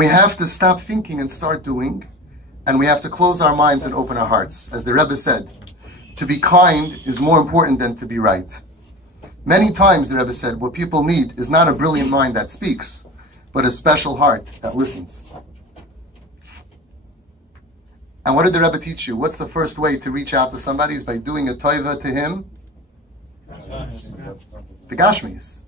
We have to stop thinking and start doing, and we have to close our minds and open our hearts. As the Rebbe said, to be kind is more important than to be right. Many times, the Rebbe said, what people need is not a brilliant mind that speaks, but a special heart that listens. And what did the Rebbe teach you? What's the first way to reach out to somebody? Is by doing a toiva to him. The Gashmias.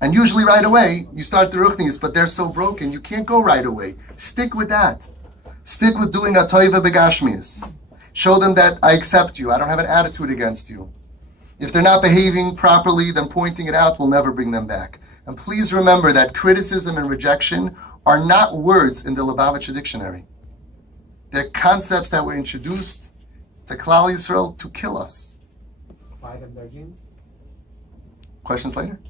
And usually right away, you start the Ruchnis, but they're so broken, you can't go right away. Stick with that. Stick with doing a toiva begashmias. Show them that I accept you. I don't have an attitude against you. If they're not behaving properly, then pointing it out will never bring them back. And please remember that criticism and rejection are not words in the Lubavitch dictionary. They're concepts that were introduced to Klal Yisrael to kill us. Buy them their jeans? Questions later?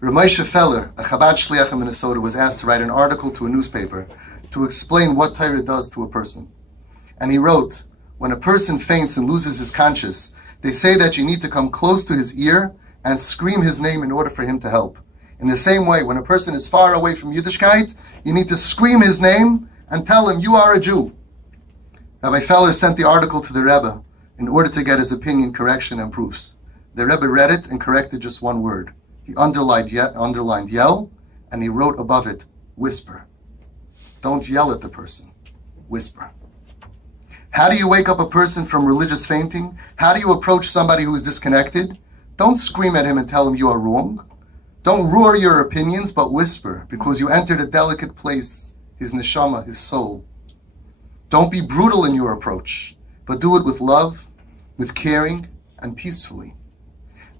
Ramesha Feller, a Chabad Shliach in Minnesota, was asked to write an article to a newspaper to explain what Torah does to a person. And he wrote, when a person faints and loses his conscience, they say that you need to come close to his ear and scream his name in order for him to help. In the same way, when a person is far away from Yiddishkeit, you need to scream his name and tell him, you are a Jew. Rabbi Feller sent the article to the Rebbe in order to get his opinion, correction, and proofs. The Rebbe read it and corrected just one word. He underlined yell, and he wrote above it, whisper. Don't yell at the person. Whisper. How do you wake up a person from religious fainting? How do you approach somebody who is disconnected? Don't scream at him and tell him you are wrong. Don't roar your opinions, but whisper, because you entered a delicate place, his neshama, his soul. Don't be brutal in your approach, but do it with love, with caring, and peacefully.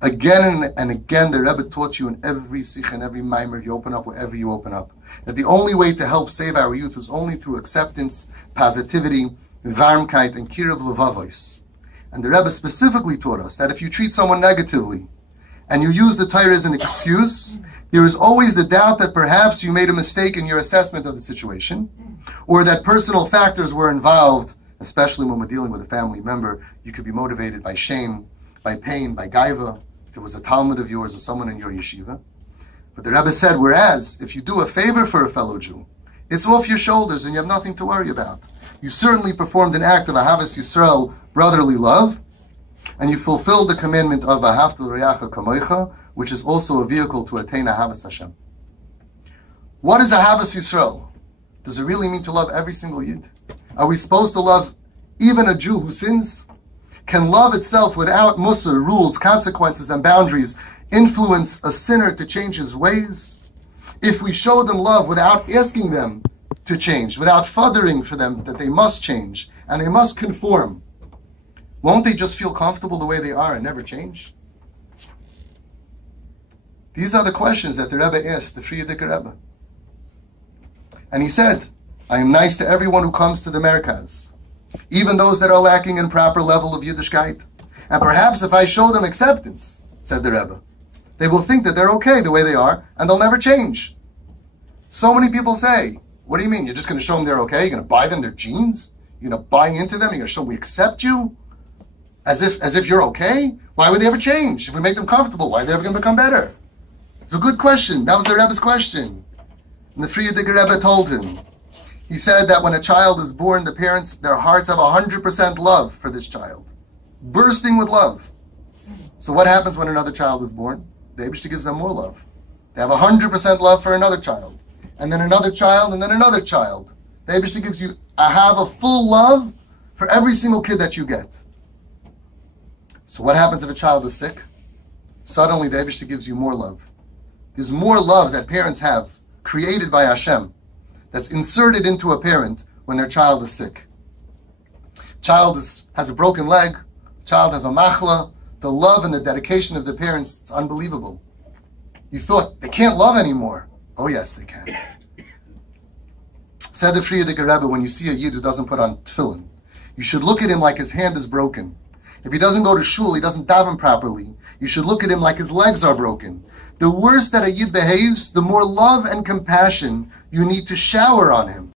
Again and again, the Rebbe taught you in every sikh and every mimer you open up, wherever you open up, that the only way to help save our youth is only through acceptance, positivity, varmkeit, and kiruv levavos. And the Rebbe specifically taught us that if you treat someone negatively and you use the Torah as an excuse, there is always the doubt that perhaps you made a mistake in your assessment of the situation, or that personal factors were involved, especially when we're dealing with a family member. You could be motivated by shame, by pain, by gaiva, if it was a Talmud of yours or someone in your yeshiva. But the Rebbe said, whereas if you do a favor for a fellow Jew, it's off your shoulders and you have nothing to worry about. You certainly performed an act of Ahavas Yisrael, brotherly love, and you fulfilled the commandment of Ahavta l'reacha kamoicha, which is also a vehicle to attain Ahavas Hashem. What is Ahavas Yisrael? Does it really mean to love every single Yid? Are we supposed to love even a Jew who sins? Can love itself without musar, rules, consequences, and boundaries influence a sinner to change his ways? If we show them love without asking them to change, without fathering for them that they must change and they must conform, won't they just feel comfortable the way they are and never change? These are the questions that the Rebbe asked the Frierdiker Rebbe. And he said, I am nice to everyone who comes to the Merkaz, even those that are lacking in proper level of Yiddishkeit. And perhaps if I show them acceptance, said the Rebbe, they will think that they're okay the way they are, and they'll never change. So many people say, what do you mean? You're just going to show them they're okay? You're going to buy them their jeans? You're going to buy into them? You're going to show them we accept you? As if you're okay? Why would they ever change? If we make them comfortable, why are they ever going to become better? It's a good question. That was the Rebbe's question. And the Frierdiker Rebbe told him, he said that when a child is born, the parents, their hearts have 100% love for this child. Bursting with love. So what happens when another child is born? The Eibishter gives them more love. They have 100% love for another child. And then another child, and then another child. The Eibishter gives you a full love for every single kid that you get. So what happens if a child is sick? Suddenly the Eibishter gives you more love. There's more love that parents have, created by Hashem, that's inserted into a parent when their child is sick. Child has a broken leg, child has a machla. The love and the dedication of the parents, it's unbelievable. You thought, they can't love anymore. Oh yes, they can. Said the Frierdiker Rebbe, when you see a Yid who doesn't put on tefillin, you should look at him like his hand is broken. If he doesn't go to shul, he doesn't daven properly, you should look at him like his legs are broken. The worse that a Yid behaves, the more love and compassion you need to shower on him.